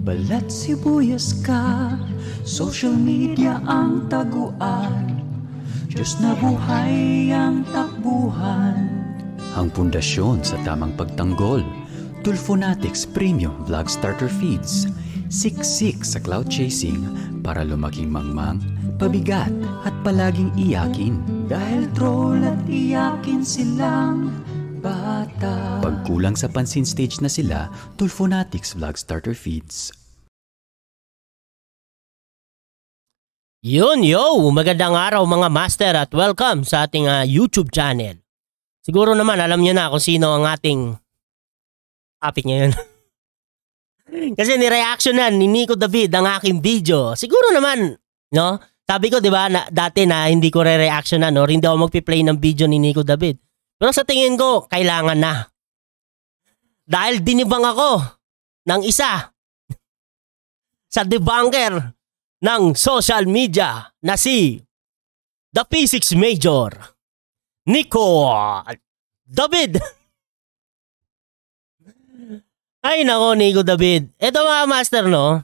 Balat sibuyas ka, social media ang taguan, Diyos na buhay ang takbuhan. Ang pundasyon sa tamang pagtanggol, Tulfonatics Premium Vlog Starter Feeds. Siksik sa cloud chasing para lumaking mangmang, pabigat at palaging iyakin. Dahil troll at iyakin silang bata. Pagkulang sa pansin stage na sila, Tulfonatics Vlog Starter Feeds. Yun, magandang araw mga master at welcome sa ating YouTube channel. Siguro naman alam nyo na kung sino ang ating topic ngayon. Kasi ni-reactionan ni Nico David ang aking video. Siguro naman, no? Sabi ko, di ba, dati na hindi ko re-reactionan or hindi ako magpi-play ng video ni Nico David. Pero sa tingin ko, kailangan na. Dahil dinibang ako ng isa sa debunker ng social media na si The Physics Major, Nico David. Ay nako, Nico David. Ito mga master, no?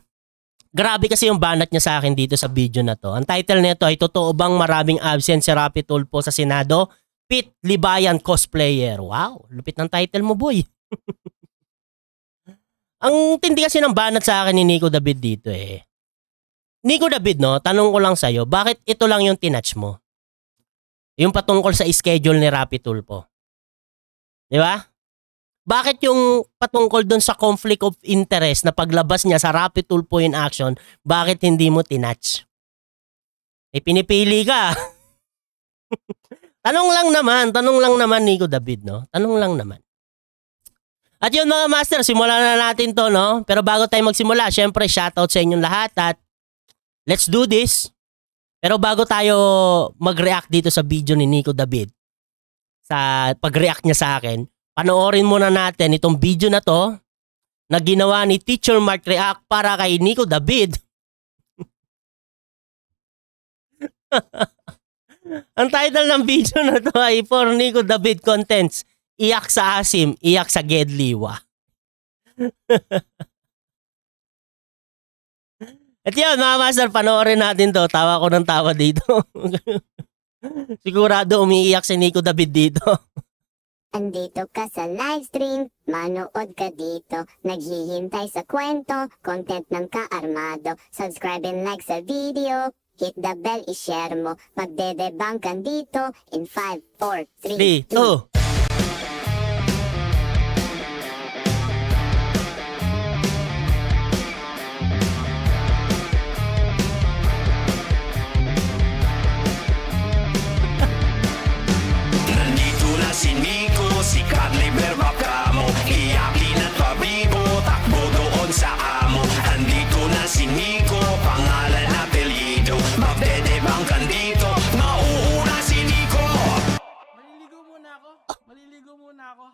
Grabe kasi yung banat niya sa akin dito sa video na to. Ang title nito ay Totoo bang maraming absent si Rapi Tulfo sa Senado? Pete Libayan cosplayer. Wow, lupit ng title mo, boy. Ang tindi kasi ng banat sa akin ni Nico David dito eh. Nico David, no? Tanong ko lang sa'yo, bakit ito lang yung tinatch mo? Yung patungkol sa schedule ni Rapi Tulfo. Di ba? Bakit yung patungkol dun sa conflict of interest na paglabas niya sa Rapi Tulfo in action, bakit hindi mo tinatch? Eh, pinipili ka. Tanong lang naman Nico David, no? Tanong lang naman. At yun mga master, simulan na natin to, no? Pero bago tayo magsimula, syempre shoutout sa inyong lahat at let's do this. Pero bago tayo mag-react dito sa video ni Nico David, sa pag-react niya sa akin, panoorin muna natin itong video na to na ginawa ni Teacher Mark React para kay Nico David. Ang title ng video na to ay For Nico David Contents, Iyak sa Asim, Iyak sa Gedliwa. At yun mga master, panoorin natin to. Tawa ko ng tawa dito. Sigurado umiiyak si Nico David dito. Andito ka sa livestream, manood ka dito. Naghihintay sa kwento, content ng kaarmado. Subscribe and like sa video, hit the bell, i-share mo. Magdedebang ka dito in 5, 4, 3, 2. Si Nico, si Carly Berbacamo, iyakin at pabibo, takbo doon sa amo. Andito na si Nico, pangalan na apelyido, magdedebang kandito, mauuna si Nico. Maliligo muna ako.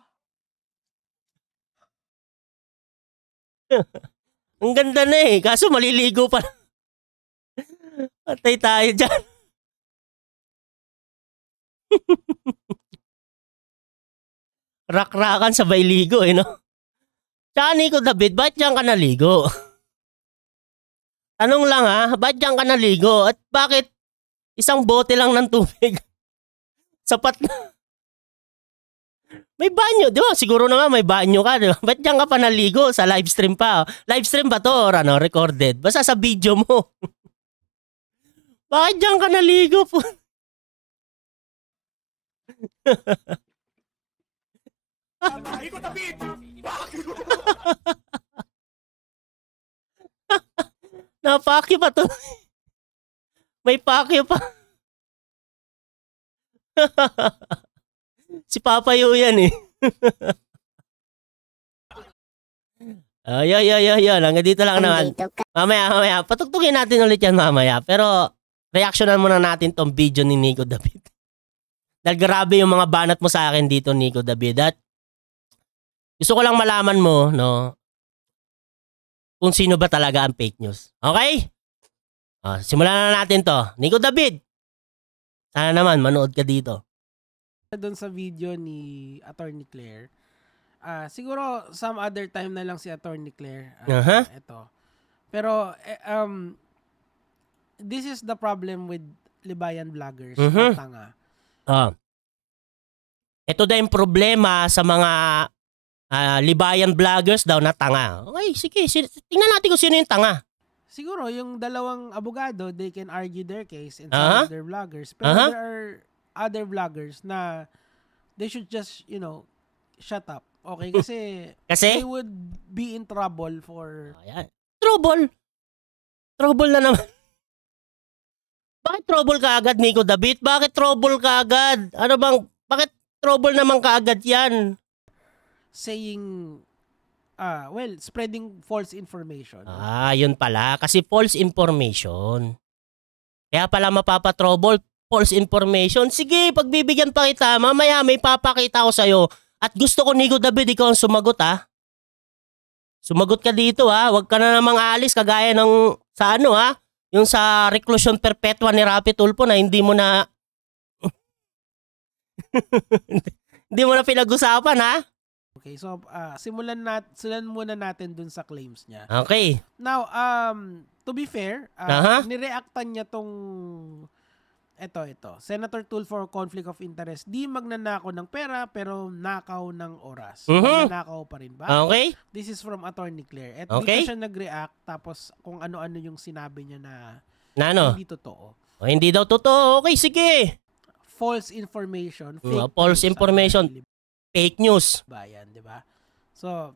Ang ganda na eh, kaso maliligo pa. Patay tayo dyan. Rak-rakan sabay ligo eh, no? Tsaka Nico David, ba't diyan ka naligo? Tanong lang ha, ba't diyan ka naligo? At bakit isang bote lang ng tubig? Sapat na. May banyo, di ba? Siguro naman may banyo ka, di ba? Ba't diyan ka pa naligo? Sa live stream pa. Live stream ba to or ano, recorded? Basta sa video mo. Bakit diyan ka naligo po? Nico David! Napaki pa to. May paki pa. Si Papa Yu yan eh. Ayun. Hanggang dito lang naman. Mamaya. Patugtugin natin ulit yan mamaya. Pero reactionan muna natin tong video ni Nico David. Dahil grabe yung mga banat mo sa akin dito, Nico David. At gusto ko lang malaman mo, no, kung sino ba talaga ang fake news. Okay? Simulan na natin to. Nico David, sana naman manood ka dito. Doon sa video ni Attorney Claire, Siguro some other time na lang si Attorney Claire. Ito. Pero this is the problem with Libayan vloggers na tanga. Ito din yung problema sa mga Libayan vloggers daw na tanga. Okay, sige. Tingnan natin kung sino yung tanga. Siguro yung dalawang abogado, they can argue their case and some of their vloggers. Pero there are other vloggers na they should just, shut up. Okay, kasi they would be in trouble for... Trouble na naman. Bakit trouble ka agad, Nico David? Bakit trouble ka agad? Bakit trouble naman ka agad yan? Saying, spreading false information. Yun pala. Kasi false information. Kaya pala mapapatrouble, false information. Sige, pagbibigyan pa kita. Mamaya may papakita ko sa'yo. At gusto ko, Nico David, ikaw ang sumagot, Sumagot ka dito, Huwag ka na namang alis kagaya ng sa yung sa reclusion perpetua ni Rapi Tulfo na hindi mo na hindi mo na pinag-usapan, Okay, so simulan muna natin dun sa claims niya. Okay. Now, to be fair, nireactan niya tong ito. Senator Tulfo conflict of interest. Di magnanakaw ng pera pero nakaw ng oras. Magnanakaw pa rin ba? Okay. This is from Attorney Claire. At okay. dito siya nag-react tapos kung ano-ano yung sinabi niya na ano? Hindi totoo. Hindi daw totoo. Okay, sige. False information. False information. Fake news. Bayan, di ba? So,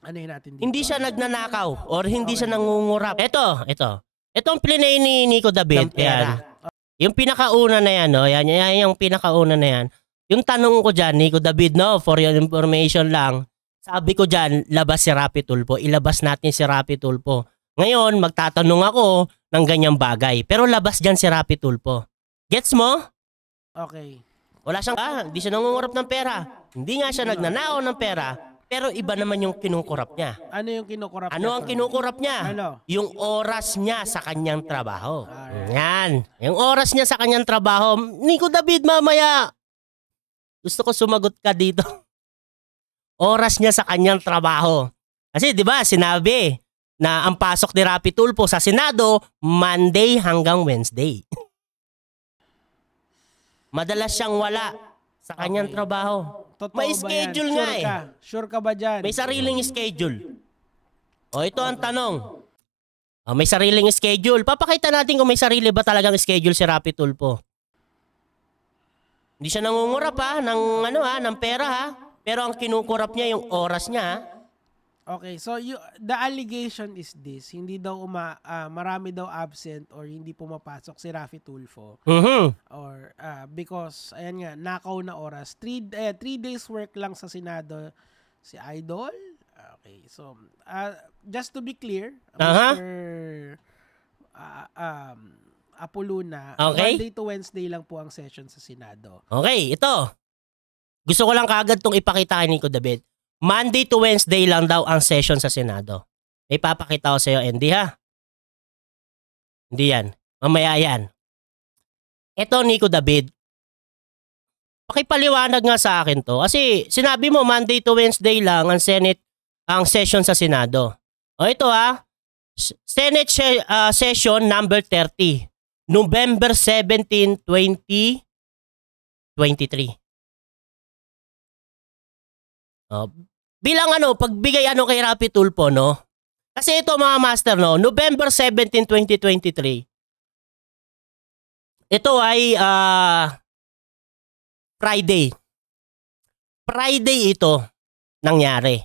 ano yun natin dito? Hindi siya nagnanakaw or hindi siya nangungurap. Ito. Ito ang plinay ni Nico David. Yan. Yung pinakauna na yan, yan yung pinakauna na yan. Yung tanong ko dyan, Nico David, for your information lang, sabi ko dyan, labas si Rapi Tulfo. Ilabas natin si Rapi Tulfo. Ngayon, magtatanong ako ng ganyang bagay. Pero labas dyan si Rapi Tulfo. Gets mo? Okay. Wala siyang, hindi siya nangungurap ng pera. Hindi nga siya nagnanakaw ng pera. Pero iba naman yung kinukurap niya. Ano yung kinukurap niya? Ano ang kinukurap niya? Ano? Yung oras niya sa kanyang trabaho. Yan. Yung oras niya sa kanyang trabaho. Nico David, mamaya. Gusto ko sumagot ka dito. Oras niya sa kanyang trabaho. Kasi 'di ba sinabi na ang pasok ni Rapi Tulfo sa Senado Monday hanggang Wednesday. Madalas siyang wala sa kanyang trabaho. Totoo may ba schedule yan? nga Sure ka ba dyan? May sariling schedule. Ito ang tanong. May sariling schedule. Papakita natin kung may sarili ba talagang schedule si Rapi Tulfo. Hindi siya nangungurap ng pera Pero ang kinukurap niya yung oras niya. Okay, so the allegation is this. Hindi daw marami daw absent or hindi pumapasok si Rapi Tulfo. Or because ayan nga, nakaw na oras. 3 days work lang sa Senado si Idol. Okay, so just to be clear, Mr. Apoluna, Monday to Wednesday lang po ang session sa Senado. Okay, ito. Gusto ko lang kaagad tong ipakita kay Nico David. Monday to Wednesday lang daw ang session sa Senado. May papakita ko sa iyo, Andy, Hindi yan. Mamaya yan. Ito, Nico David. Pakipaliwanag nga sa akin to. Kasi sinabi mo Monday to Wednesday lang ang session sa Senado. Ito Senate session number 30. November 17, 2023. Bilang pagbigay kay Rapi Tulfo, Kasi ito mga master, November 17, 2023. Ito ay Friday. Friday ito nangyari.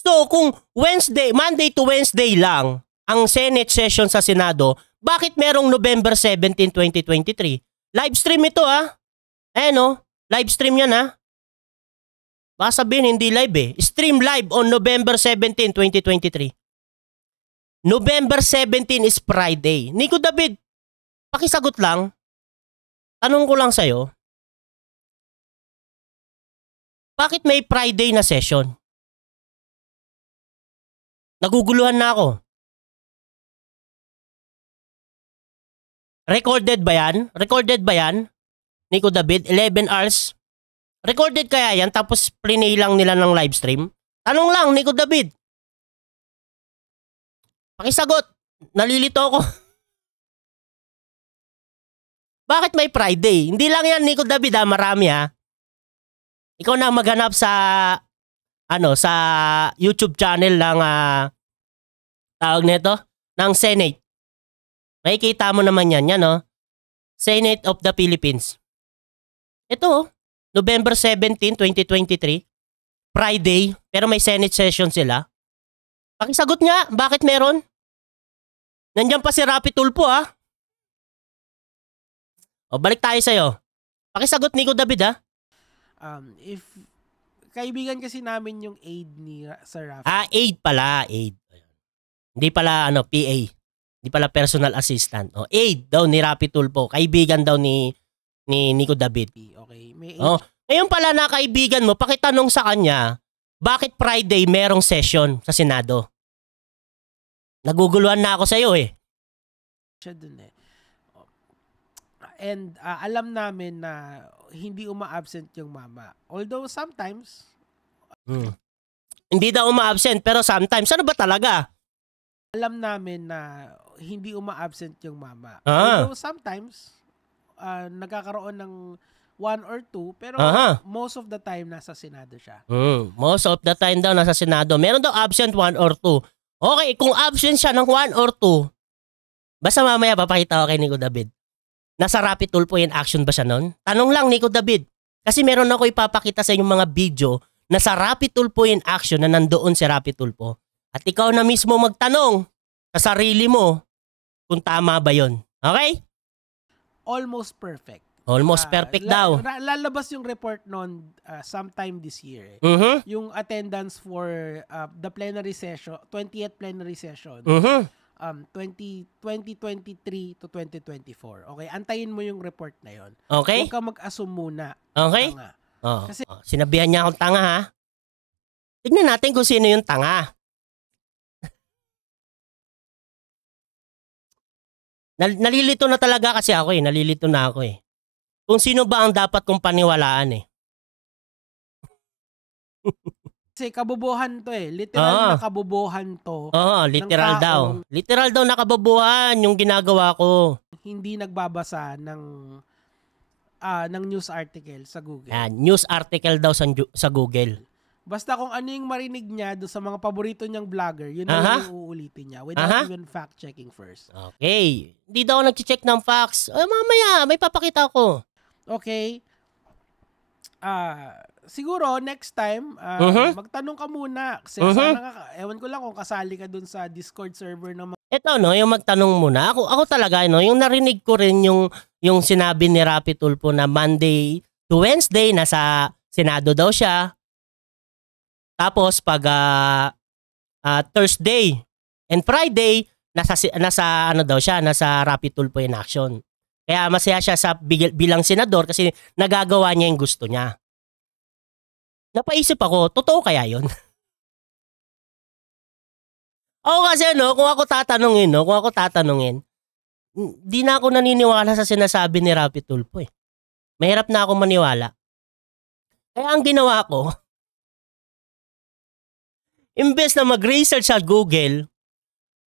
So kung Monday to Wednesday lang ang Senate session sa Senado, bakit merong November 17, 2023? Live stream ito live stream yan Baka sabihin hindi live Stream live on November 17, 2023. November 17 is Friday. Nico David, pakisagot lang. Tanong ko lang sa'yo. Bakit may Friday na session? Naguguluhan na ako. Recorded ba yan? Nico David, 11 hours. Recorded kaya yan tapos plinay lang nila ng live stream? Tanong lang, Nico David. Pakisagot. Nalilito ako. Bakit may Friday? Hindi lang yan, Nico David ha, marami ha. Ikaw na maghanap sa sa YouTube channel ng tawag nito ng Senate. Makikita mo naman yan, Senate of the Philippines. Ito, November 17, 2023. Friday, pero may Senate session sila. Pakisagot nga, bakit meron? Nandiyan pa si Rapi Tulfo ha. O, balik tayo sa'yo. Pakisagot, Nico David ha. If kaibigan kasi namin yung aid ni Sir Rafi. Aid pala, aid. Hindi pala PA. Hindi pala personal assistant. O, aid daw ni Rapi Tulfo. Kaibigan daw ni Nico David. Okay, may aid. O, ngayon pala na kaibigan mo, pakitanong sa kanya, bakit Friday merong session sa Senado? Naguguluhan na ako sa iyo eh. Siya dun eh. And alam namin na hindi uma-absent yung mama. Although sometimes hindi daw uma-absent pero sometimes ano ba talaga? Alam namin na hindi uma-absent yung mama. Ah. Although sometimes nagkakaroon ng 1 or 2 pero most of the time nasa Senado siya. Most of the time daw nasa Senado. Meron daw absent 1 or 2. Okay, kung absent siya ng 1 or 2, basta mamaya papakita ko kay Nico David. Nasa Rapi Tulfo in action ba siya nun? Tanong lang, Nico David. Kasi meron ako ipapakita sa inyong mga video na sa Rapi Tulfo in action na nandoon si Rapi Tulfo. At ikaw na mismo magtanong sa sarili mo kung tama ba yon. Okay? Almost perfect. Almost perfect daw. Lalabas yung report nun sometime this year. Yung attendance for the plenary session, 20th plenary session. 2023 to 2024. Okay, antayin mo yung report na yon. Okay? Huwag ka mag-assume muna. Okay? Kasi sinabihan niya akong tanga ha. Tignan natin kung sino yung tanga. Nalilito na talaga kasi ako eh. Nalilito na ako eh. Kung sino ba ang dapat kong paniwalaan eh. Kasi kabubuhan to eh. Literal na kabubuhan to. Oo, literal daw. Literal daw na kabubuhan yung ginagawa ko. Hindi nagbabasa ng news article sa Google. News article daw sa Google. Basta kung ano yung marinig niya doon sa mga paborito niyang vlogger, yun na yung uulitin niya without even fact-checking first. Okay. Hindi daw ako nag-check ng facts. Mamaya, may papakita ko. Okay. Siguro next time magtanong ka muna kasi sana ewan ko lang kung kasali ka dun sa Discord server ng mga... Ito yung magtanong muna. Ako talaga yung narinig ko rin yung sinabi ni Rapi Tulfo na Monday to Wednesday nasa Senado daw siya. Tapos pag Thursday and Friday nasa daw siya, nasa Rapi Tulfo in action. Kaya masaya siya sa bilang senador kasi nagagawa niya yung gusto niya. Napaisip ako, totoo kaya yun? Ako kasi kung ako tatanungin, di na ako naniniwala sa sinasabi ni Rapi Tulfo eh. Mahirap na ako maniwala. Kaya ang ginawa ko, imbes na mag-research sa Google,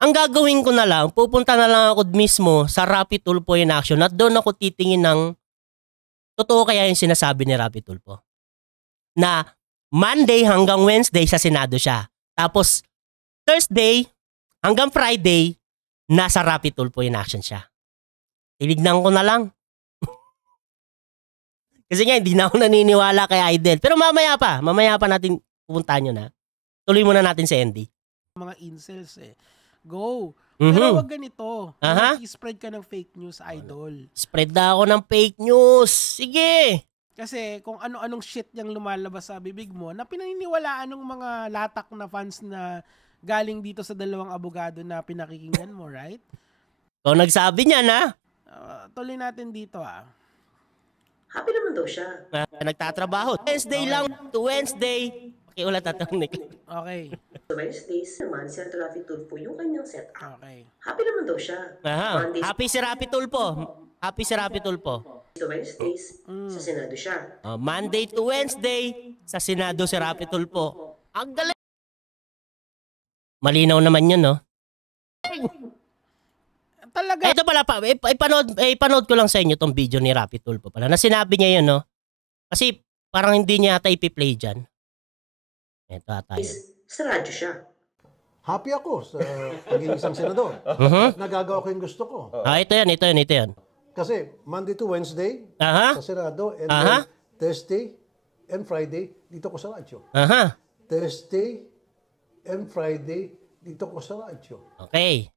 ang gagawin ko na lang, pupunta na lang ako mismo sa Rapi Tulfo in action at doon ako titingin ng totoo kaya yung sinasabi ni Rapi Tulfo. Na Monday hanggang Wednesday sa Senado siya. Tapos Thursday hanggang Friday nasa Rapi Tulfo in action siya. Tinignan ko na lang. Kasi nga hindi na ako naniniwala kay Idol. Pero mamaya pa natin pupuntahan yun ha. Tuloy muna natin si Andy. Mga incels eh. Go. Pero wag ganito. I-spread ka ng fake news, Idol. Spread na ako ng fake news. Sige. Kasi kung ano-anong shit yung lumalabas sa bibig mo na pinaniniwalaan ng mga latak na fans na galing dito sa dalawang abogado na pinakikinggan mo, right? Ikaw nagsabi niya na. Tuloy natin dito Happy naman daw siya. Nagtatrabaho. Wednesday lang to Wednesday. Okay, ulit tatanong. Okay. So Wednesdays naman, si Rapi Tulfo yung kanyang setup. Okay. Happy naman daw siya. Happy si Rapi Tulfo. Happy si Rapi Tulfo. to Wednesdays, sa Senado siya. Monday to Wednesday, sa Senado si Rapi Tulfo. Ang galing! Malinaw naman yun, no? Talaga. Ito pala, ipanood ko lang sa inyo tong video ni Rapi Tulfo pala. Na sinabi niya yun, no? Kasi parang hindi niya ata ipi-play dyan. Ito ata yun. Sa radyo siya. Happy ako sa pagiging isang senador. Nagagawa ko yung gusto ko. Ito yan. Kasi Monday to Wednesday Aha. sa Senado and Aha. then Thursday and Friday dito ko sa radyo. Aha. Thursday and Friday dito ko sa radyo. Okay.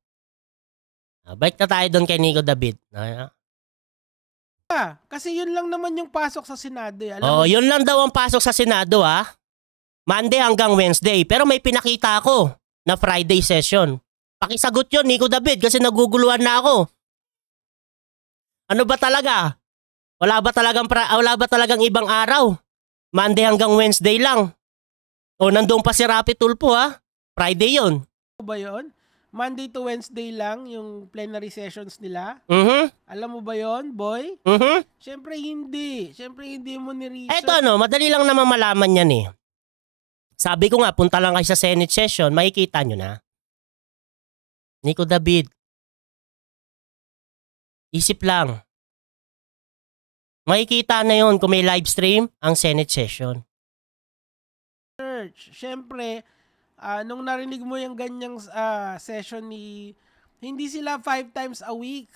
Balik na tayo doon kay Nico David. Kasi yun lang naman yung pasok sa Senado. Alam mo, Yun lang daw ang pasok sa Senado, ha? Monday hanggang Wednesday. Pero may pinakita ako na Friday session. Pakisagot yun, Nico David, kasi naguguluhan na ako. Ano ba talaga? Wala ba talagang ibang araw? Monday hanggang Wednesday lang. O nandoon pa si Rapi Tulfo, ha? Friday yun. ba yun? Monday to Wednesday lang yung plenary sessions nila. Alam mo ba yun, boy? Siyempre hindi. Siyempre hindi mo ni-research. Eto madali lang naman malaman yan eh. Sabi ko nga, punta lang kayo sa Senate session, makikita nyo na. Nico David, isip lang. Makikita na yun kung may live stream ang Senate session. Siyempre, nung narinig mo yung ganyang session hindi sila 5 times a week.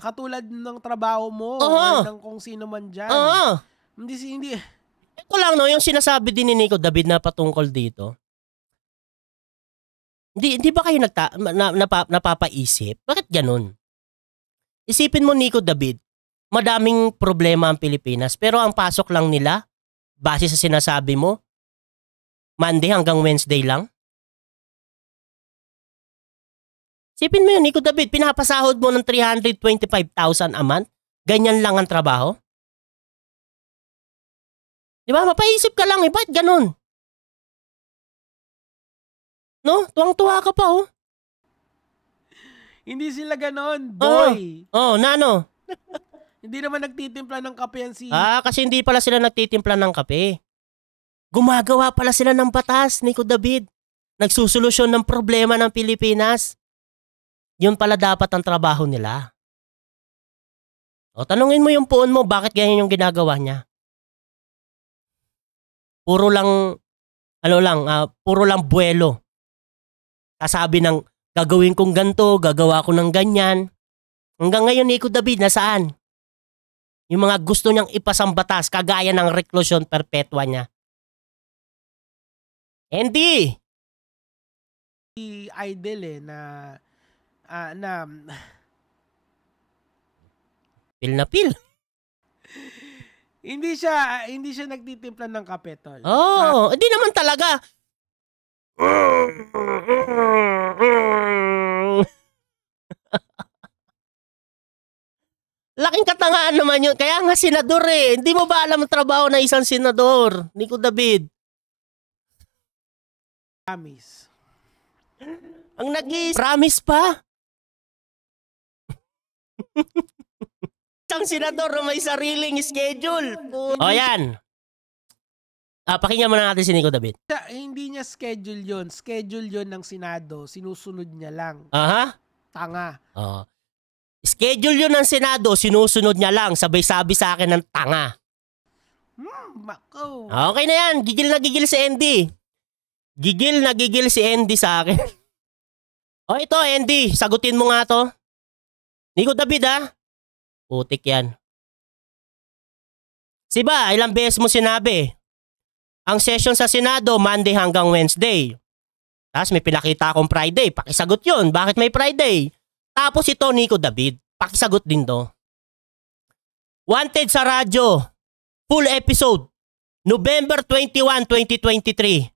Katulad ng trabaho mo or ng kung sino man dyan. Hindi. Ito lang yung sinasabi din ni Nico David na patungkol dito. Hindi ba kayo napapaisip? Bakit ganun? Isipin mo, Nico David, madaming problema ang Pilipinas pero ang pasok lang nila, base sa sinasabi mo, Monday hanggang Wednesday lang? Isipin mo yun, Nico David, pinapasahod mo ng 325,000 a month, ganyan lang ang trabaho? Di ba? Mapaisip ka lang bakit ganun? No? Tuwang-tuwa ka pa, Hindi sila ganon, boy. Nano? Hindi naman nagtitimpla ng kape yan si... Kasi hindi pala sila nagtitimpla ng kape. Gumagawa pala sila ng batas, Nico David. Nagsusolusyon ng problema ng Pilipinas. Yun pala dapat ang trabaho nila. Tanungin mo yung puon mo, bakit ganyan yung ginagawa niya? Puro lang buwelo. Sasabi ng, gagawin kong ganito, gagawa ko ng ganyan. Hanggang ngayon, Nico David, nasaan? Yung mga gusto niyang ipasang batas, kagaya ng reklusyon perpetua niya. Hindi! Idol na pil na pil. Hindi siya nagtitimpla ng kape, tol. Hindi naman talaga. Laking katangaan naman yun. Kaya nga senador eh. Hindi mo ba alam ang trabaho ng isang senador? Nico David. Promise. Ang promise pa? Isang senador na may sariling schedule. Yan. Pakinggan mo na natin si Nico David. Hindi niya schedule yun. Schedule yun ng Senado. Sinusunod niya lang. Tanga. Schedule yun ng Senado. Sinusunod niya lang. Sabay-sabi sa akin ng tanga. Mako. Okay na yan. Gigil na gigil si Andy. Gigil na gigil si Andy sa akin. Ito Andy. Sagutin mo nga to. Nico David putik yan. Siba, ilang beses mo sinabi? Ang session sa Senado, Monday hanggang Wednesday. Tapos may pinakita akong Friday. Pakisagot yun. Bakit may Friday? Tapos ito, Nico David. Pakisagot din to. Wanted sa radyo. Full episode. November 21, 2023.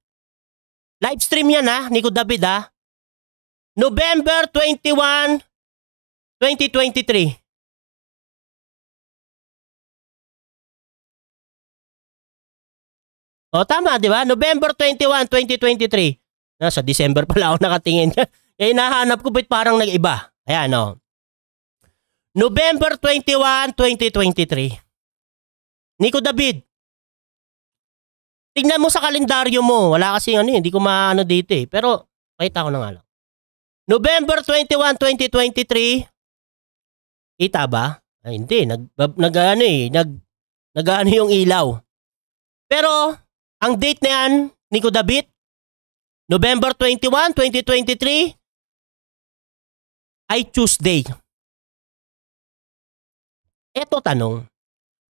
Live stream yan Nico David November 21, 2023. Tama, di ba? November 21, 2023. Sa December pala ako nakatingin. Hinahanap ko ba't parang nag-iba. Ayan, November 21, 2023. Nico David. Tingnan mo sa kalendaryo mo. Wala kasi hindi ko maano dito eh. Pero, pakita ko na nga lang. November 21, 2023. Kita ba? Ay, hindi. Nag-ano yung ilaw. Pero, ang date na yan, Nico David, November 21, 2023, ay Tuesday. Eto tanong.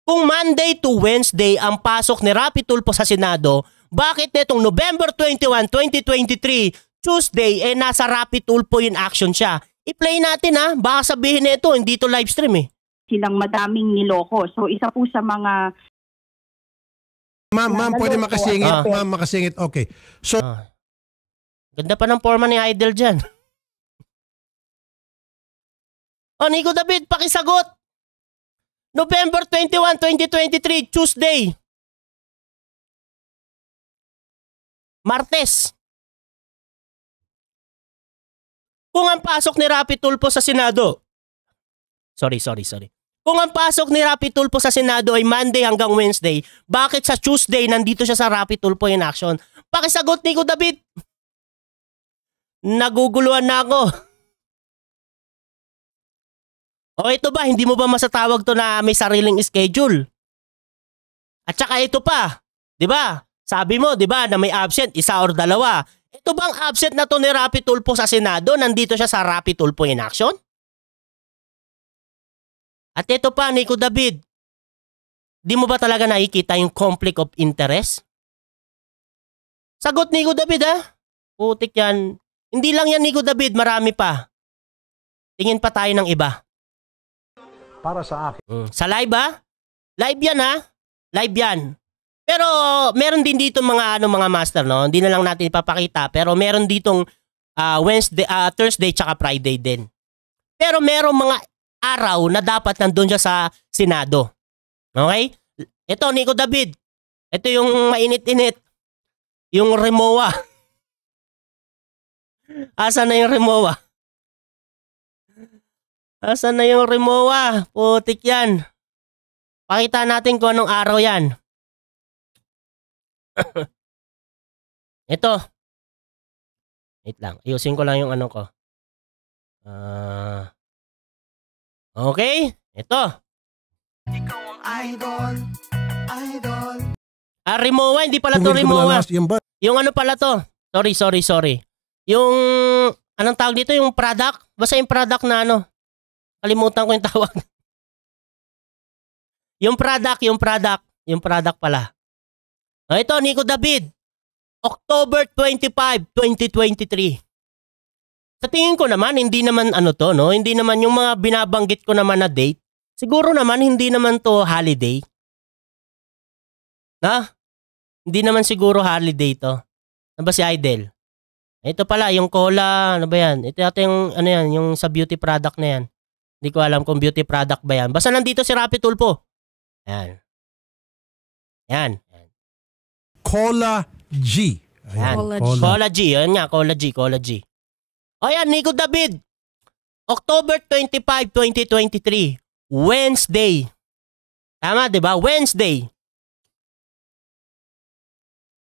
Kung Monday to Wednesday ang pasok ni Rapi Tulfo sa Senado, bakit netong November 21, 2023, Tuesday, nasa Rapi Tulfo in action siya? I-play natin ha. Baka sabihin na ito, hindi to live stream eh. Silang madaming niloko. So isa po sa mga... Ma'am, pwede makasingit. Ma'am, makasingit. Okay. So, ganda pa ng forma ni Idol dyan. Nico David, pakisagot. November 21, 2023, Tuesday. Martes. Kung ang pasok ni Rapi Tulfo sa Senado. Sorry. Kung ang pasok ni Rapi Tulfo sa Senado ay Monday hanggang Wednesday, bakit sa Tuesday nandito siya sa Rapi Tulfo in action? Pakisagot, Nico David. Naguguluhan na ako. O ito ba, hindi mo ba masatawag to na may sariling schedule? At saka ito pa, di ba? Sabi mo, di ba, na may absent, isa or dalawa. Ito bang absent na to ni Rapi Tulfo sa Senado, nandito siya sa Rapi Tulfo in action? At ito pa, Nico David, di mo ba talaga nakikita yung conflict of interest? Sagot, Nico David ha? Putik yan. Hindi lang yan, Nico David, marami pa. Tingin pa tayo ng iba. Para sa akin. Sa live ha? Live yan ha? Live yan. Pero meron din dito mga master, no? Hindi na lang natin ipapakita, pero meron ditong Thursday tsaka Friday din. Pero merong mga araw na dapat nandun siya sa Senado. Okay? Ito, Nico David. Ito yung mainit-init. Yung Remoa. Asan na yung Remoa? Asan na yung Remoa? Putik yan. Pakita natin kung anong araw yan. Ito. Wait lang. Ayusin ko lang yung ano ko. Okay. Ito. Ikaw ang idol. Remoa. Hindi pala to Remoa. Yung ano pala to. Sorry. Yung, anong tawag dito? Yung product? Basta yung product na ano. Kalimutan ko yung tawag. Yung product pala. Ito, Nico David. October 25, 2023. Sa tingin ko naman, hindi naman ano to, no? Hindi naman yung mga binabanggit ko naman na date. Siguro naman, hindi naman to holiday. Hindi naman siguro holiday to. Ano ba si Idol? Ito pala, yung cola, ano ba yan? Ito yung, ano yan, yung sa beauty product na yan. Hindi ko alam kung beauty product ba yan. Basta nandito si Rapi Tulfo. Yan. Cola G. Ayan. Cola G. Yan nga, Cola G. O yan, Nico David. October 25, 2023. Wednesday. Tama, di ba? Wednesday.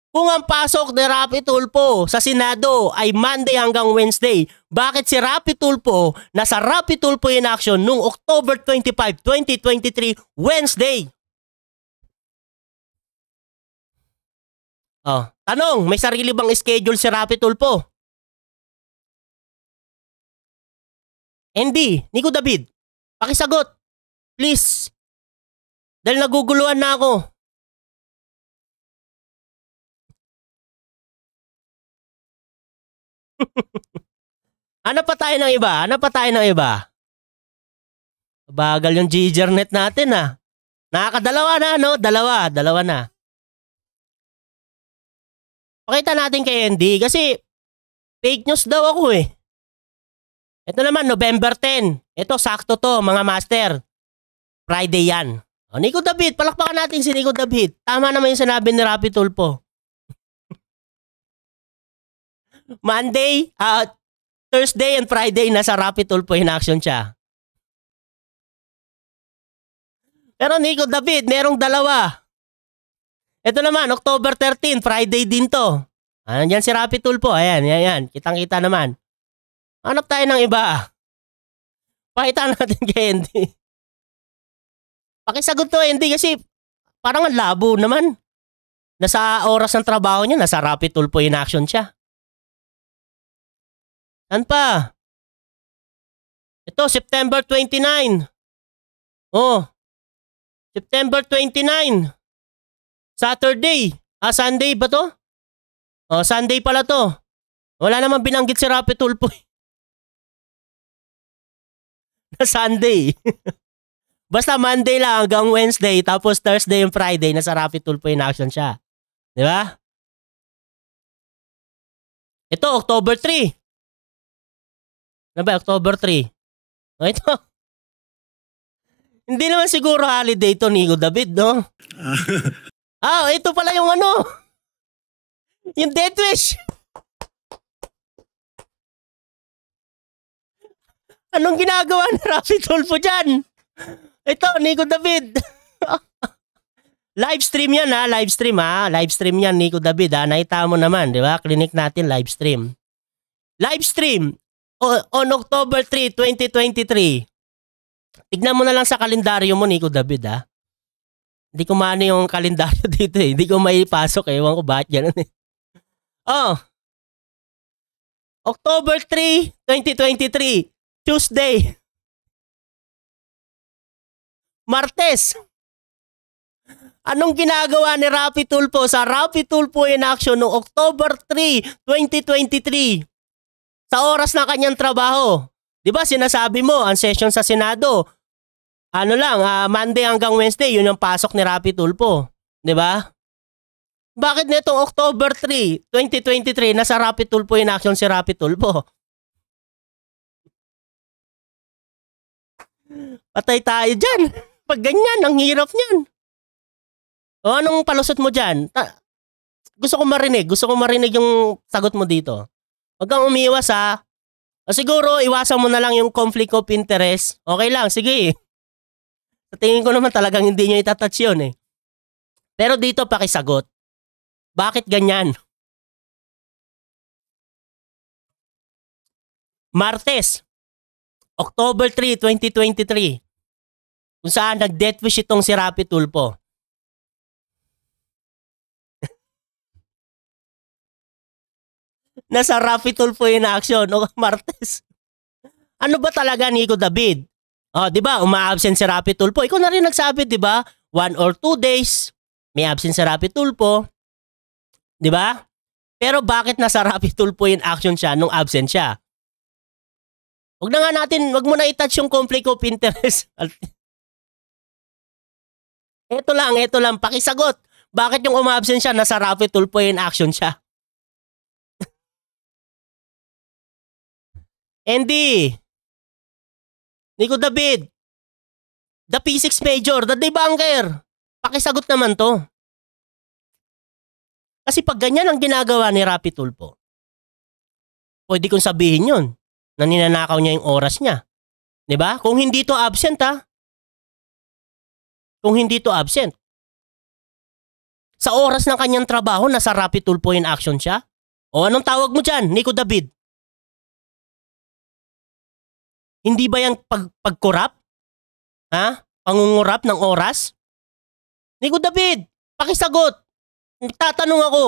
Kung ang pasok ni Rapi Tulfo sa Senado ay Monday hanggang Wednesday, bakit si Rapi Tulfo nasa Rapi Tulfo in action noong October 25, 2023, Wednesday? Tanong, may sarili bang schedule si Rapi Tulfo? Hindi. Nico David, pakisagot. Please. Dahil naguguluhan na ako. Ano pa tayo ng iba? Bagal yung Gigernet natin Nakakadalawa na, no? Dalawa na. Pakita natin kay Andy kasi fake news daw ako eh. Ito naman, November 10. Ito, sakto to, mga master. Friday yan. Nico David, palakpakan natin si Nico David. Tama naman yung sinabi ni Rapi Tulfo. Monday, Thursday and Friday nasa Rapi Tulfo in action siya. Pero Nico David, merong dalawa. Ito naman, October 13, Friday din to. Nandiyan si Rapi Tulfo. Ayan. Kitang-kita naman. Hanap tayo ng iba. Pakita natin kay Andy. Pakisagot to, Andy, kasi parang ang labo naman. Nasa oras ng trabaho niya, nasa Rapi Tulfo in action siya. Saan pa? Ito, September 29. Oh, September 29. Saturday. Sunday ba to? Oh, Sunday pala to. Wala naman binanggit si Rapi Tulfo. Na Sunday. Basta Monday lang hanggang Wednesday, tapos Thursday and Friday, nasa Rapi Tulfo in action siya. Di ba? Ito, October 3. Ano ba, October 3? Oh, ito. Hindi naman siguro holiday to, Nico David, no? Ito pala yung ano. Yung Death Wish. Anong ginagawa ni Rapi Tulfo dyan? Ito, Nico David. Live stream yan ha, live stream yan, Nico David ha. Nakita mo naman, di ba? Clinic natin, live stream. Live stream on October 3, 2023. Tignan mo na lang sa kalendaryo mo, Nico David ha. Hindi ko maano yung kalendaryo dito eh. Hindi ko maipasok eh. Ewan ko bakit gano'n eh. October 3, 2023. Tuesday. Martes. Anong ginagawa ni Rapi Tulfo sa Rapi Tulfo in action noong October 3, 2023? Sa oras na kanyang trabaho. Di ba sinasabi mo, ang session sa Senado, Monday hanggang Wednesday, yun ang pasok ni Rapi Tulfo. Di ba? Bakit nitong October 3, 2023, nasa Rapi Tulfo in action si Rapi Tulfo? Patay tayo dyan. Pag ganyan, ang hirap niyan. O anong palusot mo dyan? Gusto ko marinig yung sagot mo dito. Huwag kang umiwas ha. O siguro, iwasan mo na lang yung conflict of interest. Okay lang, sige. Sa tingin ko naman talagang hindi nyo itatouch yun eh. Pero dito pakisagot. Bakit ganyan? Martes, October 3, 2023. Kung saan nag-death wish itong si Rapi Tulfo. Nasa Rapi Tulfo in action o Martes. Ano ba talaga, Nico David? Di ba, uma-absent si Rapi Tulfo. Ikaw na rin nagsabi, di ba? 1 or 2 days, may absent si Rapi Tulfo. Di ba? Pero bakit nasa Rapi Tulfo in action siya nung absent siya? Wag mo na i-touch yung conflict of interest. Ito lang, pakisagot. Bakit yung umabsent siya, nasa Rapi Tulfo in action siya? Andy, Nico David, the P6 Major, the debunker. Pakisagot naman to. Kasi pag ganyan ang ginagawa ni Rapi Tulfo, pwede kong sabihin yun, na ninanakaw niya yung oras niya. Diba? Kung hindi to absent ha. Kung hindi to absent. Sa oras ng kanyang trabaho, nasa Rapi Tulfo in action siya. O anong tawag mo dyan, Nico David? Hindi ba yan pagkurap? Ha? Pangungurap ng oras? Nico David, pakisagot. Nagtatanong ako.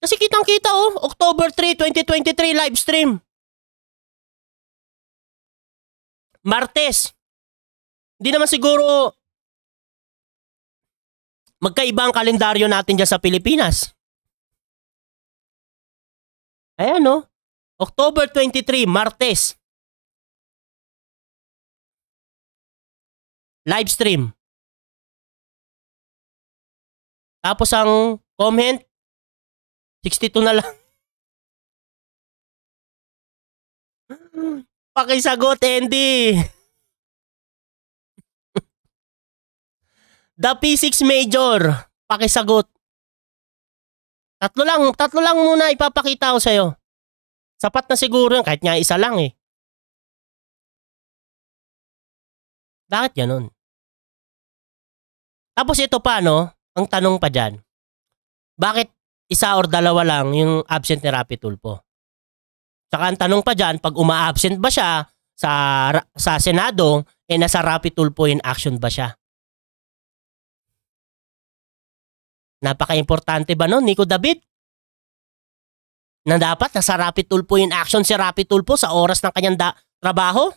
Kasi kitang-kita October 3, 2023 live stream. Martes. Hindi naman siguro magkaiba ang kalendaryo natin dyan sa Pilipinas. Ayan October 23, Martes. Live stream. Tapos ang comment, 62 na lang. Pakisagot, Andy. The P6 Major. Pakisagot. Tatlo lang muna ipapakita ko sa'yo. Sapat na siguro yun, kahit nga isa lang eh. Bakit ganun? Tapos ito pa, no? Ang tanong pa dyan, bakit isa or dalawa lang yung absent ni Rapi Tulfo? Saka ang tanong pa dyan, pag uma-absent ba siya sa Senado, nasa Rapi Tulfo in action ba siya? Napaka-importante ba no, Nico David? Na dapat nasa Rapi Tulfo in action si Rapi Tulfo sa oras ng kanyang trabaho?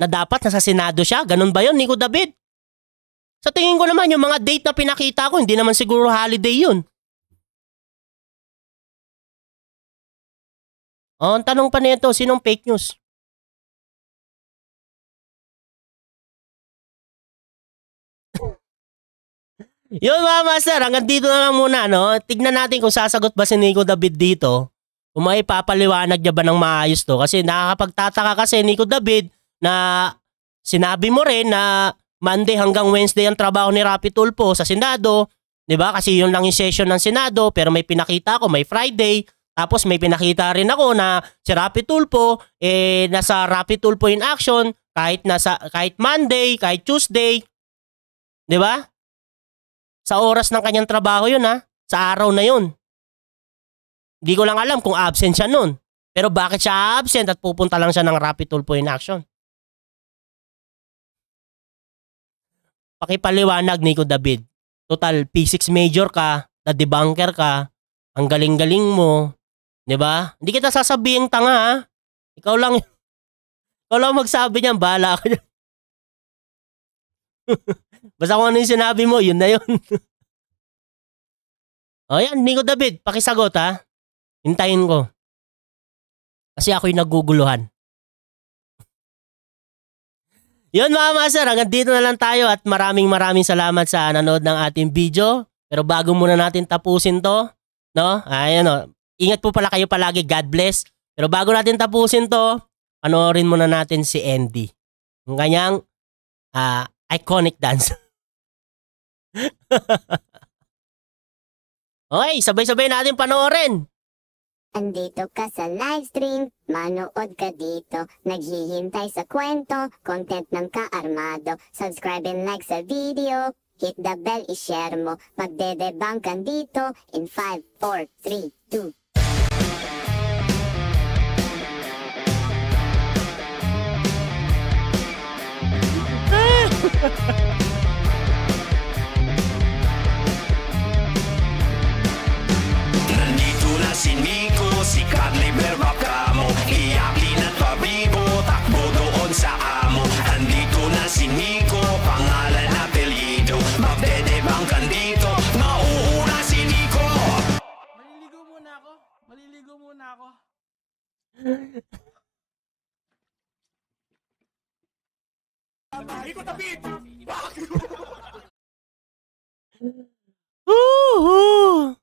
Na dapat nasa Senado siya? Ganun ba yun, Nico David? Sa tingin ko naman, yung mga date na pinakita ko, hindi naman siguro holiday yun. Ang tanong pa nito, sinong fake news? Yun mga master, hanggang dito na lang muna, no? Tignan natin kung sasagot ba si Nico David dito. Kung may papaliwanag niya ba ng maayos to. Kasi nakakapagtataka kasi Nico David na sinabi mo rin na Monday hanggang Wednesday ang trabaho ni Rapi Tulfo sa Senado. Diba? Kasi yun lang yung session ng Senado. Pero may pinakita ako, may Friday. Tapos may pinakita rin ako na si Rapi Tulfo, nasa Rapi Tulfo in action kahit Monday, kahit Tuesday. Diba? Sa oras ng kanyang trabaho yun ha. Sa araw na yun. Hindi ko lang alam kung absent siya nun. Pero bakit siya absent at pupunta lang siya ng Rapi Tulfo in action? Pakipaliwanag, Nico David. Total, P6 major ka, na-debunker ka, ang galing-galing mo. Diba? Hindi kita sasabihin tanga ha. Ikaw lang magsabi niyan, bahala ka dyan. Basta kung ano yung sinabi mo, yun na yun. O yan, Nico David, pakisagot ha. Hintayin ko. Kasi ako'y naguguluhan. Yun mga master, hanggang dito na lang tayo at maraming salamat sa nanood ng ating video. Pero bago muna natin tapusin to, no? Ayan o. Ingat po pala kayo palagi, God bless. Pero bago natin tapusin to, panoorin muna natin si Andy. Ang kanyang iconic dance. Okay, sabay-sabay natin panoorin. Andito ka sa livestream, manood ka dito. Naghihintay sa kwento, content ng kaarmado. Subscribe and like sa video, hit the bell, i-share mo. Magdedebang ka dito in 5, 4, 3, 2. Nandito na si Nico, si Carly Verbacamo. Iyakin at pabibo, takbo doon sa amo. Nandito na si Nico, pangalan na apelyido. Magdedebang ka dito, mauuna si Nico. Maliligo muna ako. Nico David! Woohoo!